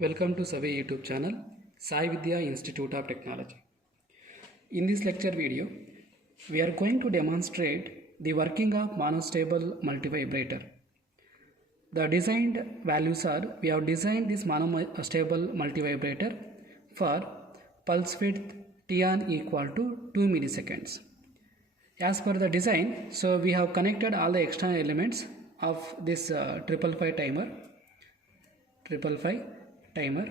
Welcome to Survey YouTube channel, Sai Vidya Institute of Technology. In this lecture video, we are going to demonstrate the working of monostable multivibrator. The designed values are, we have designed this monostable multivibrator for pulse width Tn equal to 2 milliseconds. As per the design, so we have connected all the external elements of this 555 timer.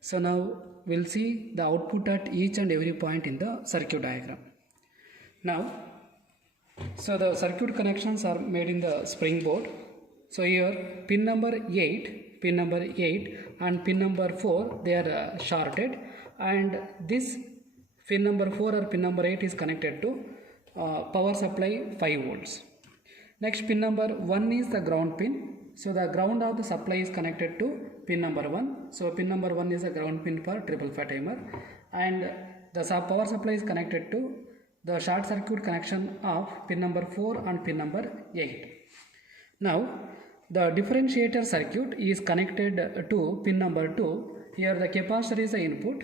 So now we'll see the output at each and every point in the circuit diagram. Now, so the circuit connections are made in the springboard. So here pin number 8 and pin number 4, they are shorted, and this pin number 4 or pin number 8 is connected to power supply 5 volts. Next, pin number 1 is the ground pin. So the ground of the supply is connected to pin number 1. So pin number 1 is a ground pin for 555 timer, and the power supply is connected to the short circuit connection of pin number 4 and pin number 8. Now the differentiator circuit is connected to pin number 2. Here the capacitor is the input.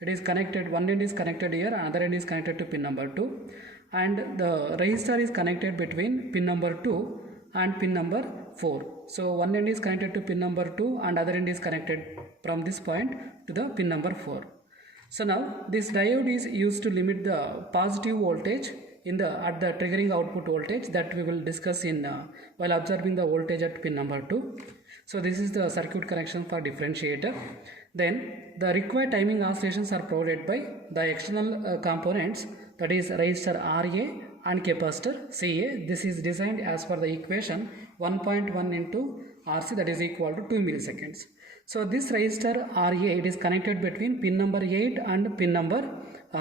It is connected, one end is connected here, another end is connected to pin number 2, and the resistor is connected between pin number 2 and pin number 4. So one end is connected to pin number 2 and other end is connected from this point to the pin number 4. So now this diode is used to limit the positive voltage at the triggering output voltage that we will discuss in while observing the voltage at pin number 2. So this is the circuit connection for differentiator. Then the required timing oscillations are provided by the external components, that is resistor Ra and capacitor Ca. This is designed as per the equation 1.1 into Rc, that is equal to 2 milliseconds. So this resistor Ra, it is connected between pin number 8 and pin number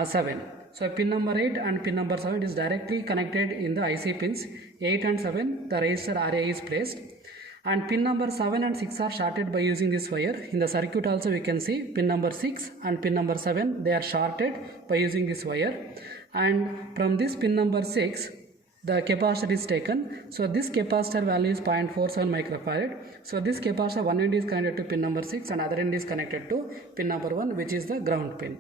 7. So pin number 8 and pin number 7 is directly connected in the IC pins 8 and 7. The resistor Ra is placed, and pin number 7 and 6 are shorted by using this wire. In the circuit also we can see pin number 6 and pin number 7, they are shorted by using this wire, and from this pin number 6 the capacitor is taken. So this capacitor value is 0.47 microfarad. So this capacitor, one end is connected to pin number 6 and other end is connected to pin number 1, which is the ground pin.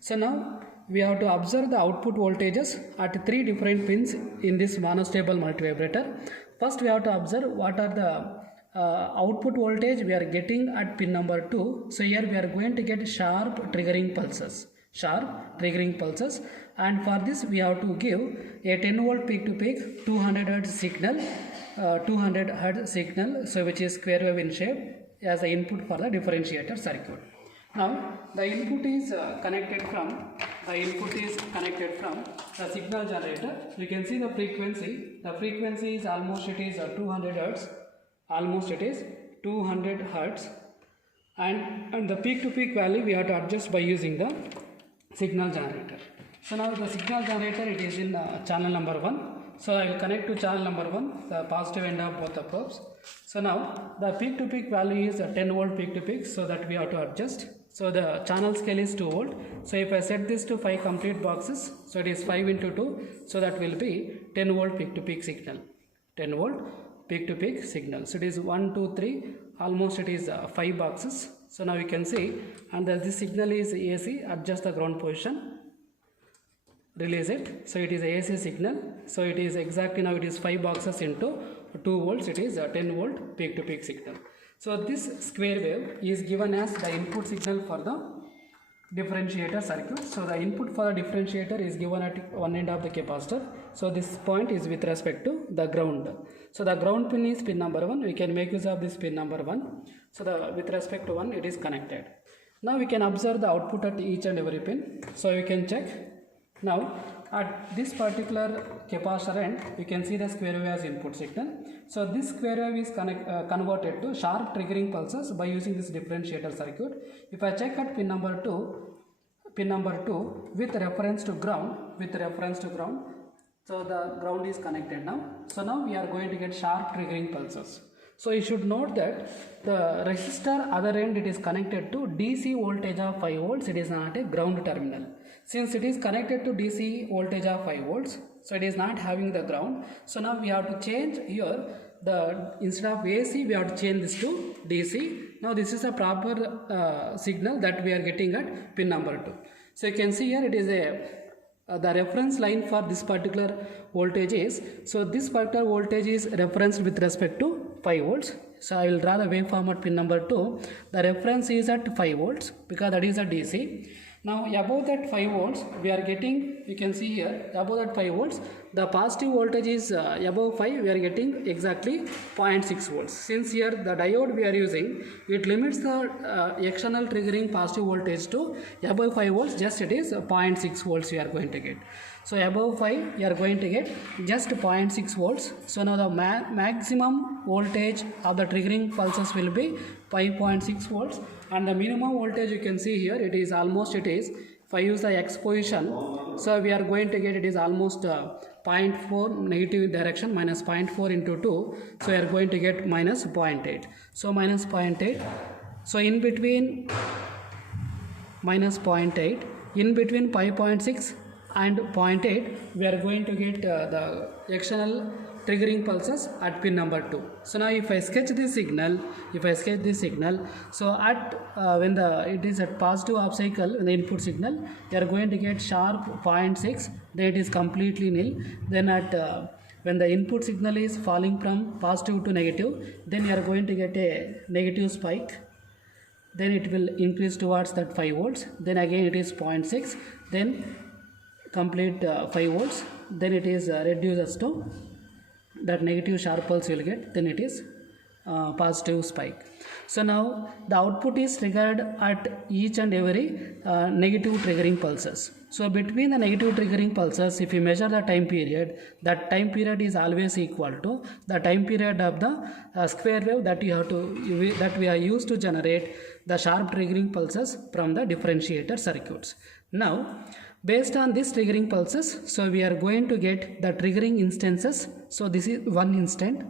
So now we have to observe the output voltages at 3 different pins in this monostable multivibrator. First we have to observe what are the output voltage we are getting at pin number 2. So here we are going to get sharp triggering pulses, and for this we have to give a 10 volt peak to peak 200 Hz signal, so which is square wave in shape, as the input for the differentiator circuit. Now the input is connected from the signal generator. You can see the frequency. The frequency is almost 200 Hz. And the peak to peak value we have to adjust by using the signal generator. So now the signal generator, it is in channel number 1. So I will connect to channel number 1, the positive end of both the probes. So now the peak to peak value is 10 volt peak to peak, so that we have to adjust. So the channel scale is 2 volt. So if I set this to 5 complete boxes, so it is 5 into 2, so that will be 10 volt peak to peak signal. 10 volt peak to peak signal. So it is 1, 2, 3, almost it is 5 boxes. So now you can see, and this signal is AC, adjust the ground position, release it. So it is AC signal. So it is exactly, now it is 5 boxes into 2 volts, it is 10 volt peak to peak signal. So this square wave is given as the input signal for the differentiator circuit. So the input for the differentiator is given at one end of the capacitor. So this point is with respect to the ground. So the ground pin is pin number 1. We can make use of this pin number 1. So with respect to 1, it is connected. Now we can observe the output at each and every pin. So we can check. Now at this particular capacitor end, you can see the square wave as input signal. So this square wave is converted to sharp triggering pulses by using this differentiator circuit. If I check at pin number 2 with reference to ground, so the ground is connected now. So now we are going to get sharp triggering pulses. So you should note that the resistor other end, it is connected to DC voltage of 5 volts. It is not a ground terminal. Since it is connected to DC voltage of 5 volts, so it is not having the ground. So now we have to change here instead of AC we have to change this to DC. Now this is a proper signal that we are getting at pin number 2. So you can see here it is the reference line for this particular voltage is, so this particular voltage is referenced with respect to 5 volts. So I will draw the waveform at pin number 2. The reference is at 5 volts because that is a DC. Now above that 5 volts we are getting, you can see here above that 5 volts the positive voltage is above 5, we are getting exactly 0.6 volts. Since here the diode we are using, it limits the external triggering positive voltage to above 5 volts, just it is 0.6 volts we are going to get. So above 5 you are going to get just 0.6 volts. So now the maximum voltage of the triggering pulses will be 5.6 volts, and the minimum voltage you can see here it is almost, it is, if I use the X position, so we are going to get it is almost 0.4 negative direction minus 0.4 into 2, so we are going to get minus 0.8. So minus 0.8, so in between minus 0.8, in between 5.6 and 0.8 we are going to get the external triggering pulses at pin number 2. So now if I sketch this signal, so at when it is at positive half cycle, the input signal, you are going to get sharp 0.6, then it is completely nil. Then at when the input signal is falling from positive to negative, then you are going to get a negative spike, then it will increase towards that 5 volts, then again it is 0.6, then complete 5 volts, then it is reduces to that negative sharp pulse you will get, then it is positive spike. So now the output is triggered at each and every negative triggering pulses. So between the negative triggering pulses, if you measure the time period, that time period is always equal to the time period of the square wave that you have to that we are used to generate the sharp triggering pulses from the differentiator circuits. Now based on this triggering pulses, so we are going to get the triggering instances. So this is one instant,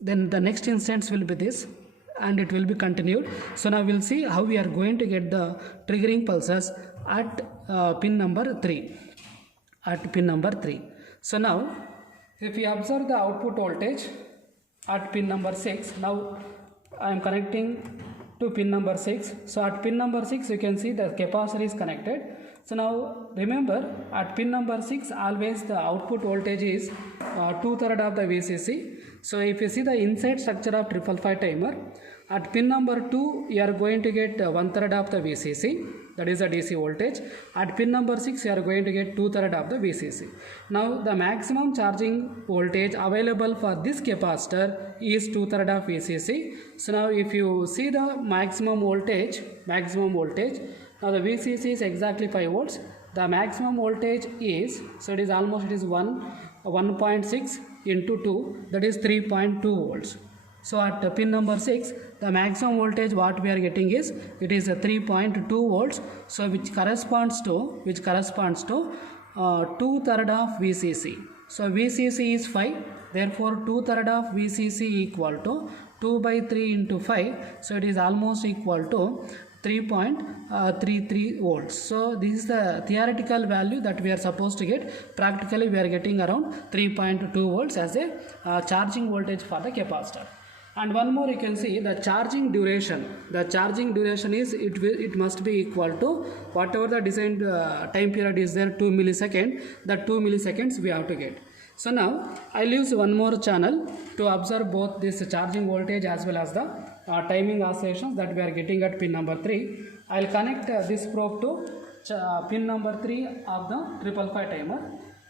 then the next instance will be this, and it will be continued. So now we'll see how we are going to get the triggering pulses at pin number 3. So now if we observe the output voltage at pin number 6, now I am connecting to pin number 6. So at pin number 6 you can see the capacitor is connected. So now remember at pin number 6 always the output voltage is 2/3 of the VCC. So if you see the inside structure of 555 timer, at pin number 2 you are going to get 1/3 of the VCC, that is the DC voltage. At pin number 6 you are going to get 2/3 of the VCC. Now the maximum charging voltage available for this capacitor is 2/3 of VCC. So now if you see the maximum voltage, now the VCC is exactly 5 volts. The maximum voltage is, so it is almost, it is 1.6 into 2, that is 3.2 volts. So at pin number 6 the maximum voltage what we are getting is, it is 3.2 volts. So which corresponds to 2/3 of VCC. So VCC is 5, therefore 2/3 of VCC equal to 2/3 into 5, so it is almost equal to 3.33 volts. So this is the theoretical value that we are supposed to get. Practically we are getting around 3.2 volts as a charging voltage for the capacitor. And one more, you can see the charging duration. The charging duration is, it must be equal to whatever the designed time period is there, 2 milliseconds. The 2 milliseconds we have to get. So now I'll use one more channel to observe both this charging voltage as well as the timing oscillations that we are getting at pin number 3. I'll connect this probe to pin number 3 of the 555 timer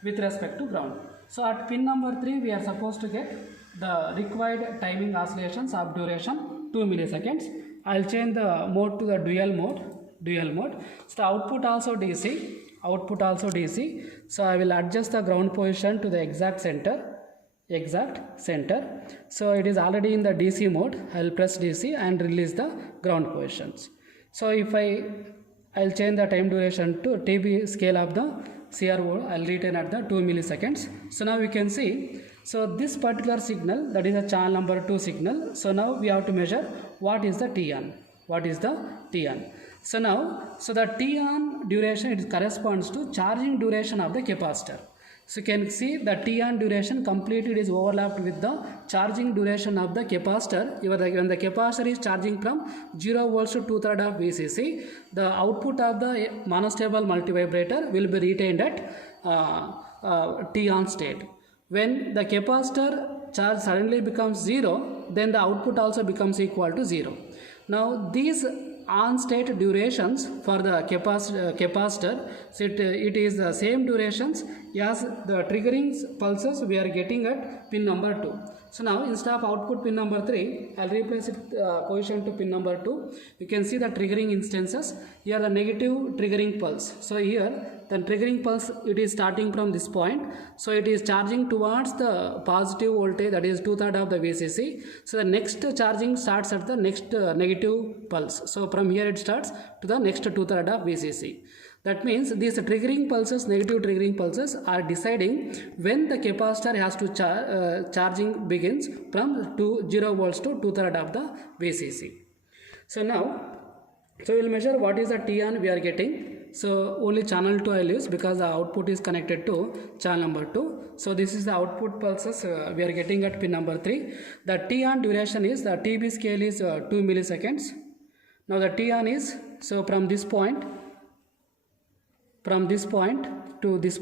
with respect to ground. So at pin number 3 we are supposed to get the required timing oscillations of duration 2 milliseconds. I'll change the mode to the dual mode. So the output also DC. So I will adjust the ground position to the exact center. So it is already in the DC mode. I'll press DC and release the ground positions. So if I'll change the time duration to TB scale of the CRO, I'll retain at the 2 milliseconds. So now we can see, so this particular signal, that is a channel number 2 signal. So now we have to measure what is the T on. So now, so the T on duration, it corresponds to charging duration of the capacitor. So you can see the T on duration completely is overlapped with the charging duration of the capacitor. When the capacitor is charging from 0 volts to 2/3 of VCC, the output of the monostable multivibrator will be retained at T on state. When the capacitor charge suddenly becomes 0, then the output also becomes equal to 0. Now these on state durations for the capacitor, so it is the same durations as the triggering pulses we are getting at pin number 2. So now instead of output pin number 3, I'll replace it position to pin number 2. You can see the triggering instances. Here the negative triggering pulse. So here the triggering pulse, it is starting from this point. So it is charging towards the positive voltage, that is 2/3 of the VCC. So the next charging starts at the next negative pulse. So from here it starts to the next 2/3 of VCC. That means these triggering pulses, negative triggering pulses, are deciding when the capacitor has to charging begins from 0 volts to 2/3 of the VCC. So now, so we'll measure what is the T-on we are getting. So only channel 2 I will use because the output is connected to channel number 2. So this is the output pulses we are getting at pin number 3. The T-on duration is, the TB scale is 2 milliseconds. Now the T-on is, so from this point to this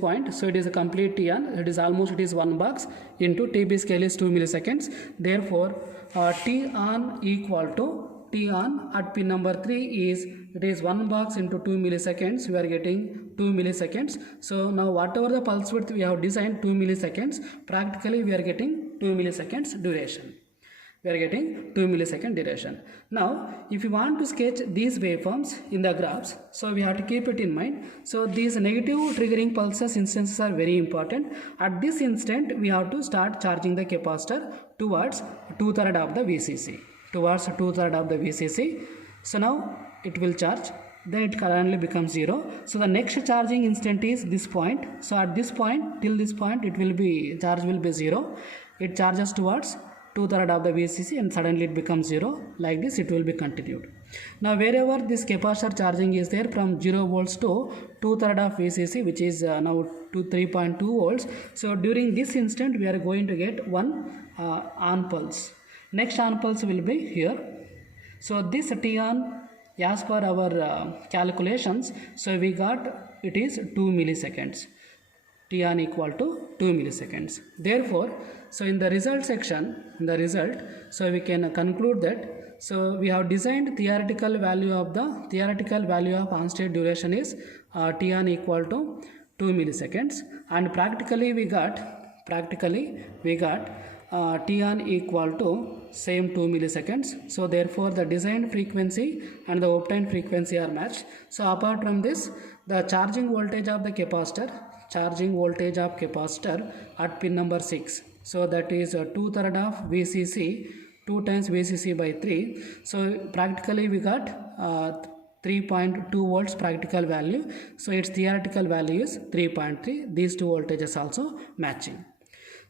point, so it is a complete T-on. It is almost, it is 1 box into TB scale is 2 milliseconds. Therefore T-on equal to T-on at pin number 3 is, it is 1 box into 2 milliseconds. We are getting 2 milliseconds. So now whatever the pulse width we have designed 2 milliseconds, practically we are getting 2 milliseconds duration. We are getting 2 millisecond duration. Now if you want to sketch these waveforms in the graphs, so we have to keep it in mind. So these negative triggering pulses instances are very important. At this instant we have to start charging the capacitor towards 2/3 of the VCC. Towards 2/3 of the VCC. So now it will charge, then it currently becomes 0. So the next charging instant is this point. So at this point, till this point, it will be, charge will be 0. It charges towards 2/3 of the VCC and suddenly it becomes 0. Like this it will be continued. Now wherever this capacitor charging is there from 0 volts to 2/3 of VCC, which is now to 3.2 volts. So during this instant we are going to get one on pulse. Next on pulse will be here. So this T-on, as per our calculations, so we got, it is 2 milliseconds. T-on equal to 2 milliseconds. Therefore, so in the result section, in the result, so we can conclude that, so we have designed theoretical value of on state duration is T-on equal to 2 milliseconds, and practically we got T-on equal to same 2 milliseconds. So therefore the designed frequency and the obtained frequency are matched. So apart from this, the charging voltage of capacitor at pin number 6, so that is 2/3 of VCC, 2 times VCC by 3. So practically we got 3.2 volts practical value. So its theoretical value is 3.3. These two voltages also matching.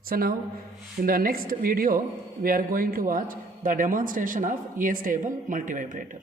So now in the next video we are going to watch the demonstration of A-stable multivibrator.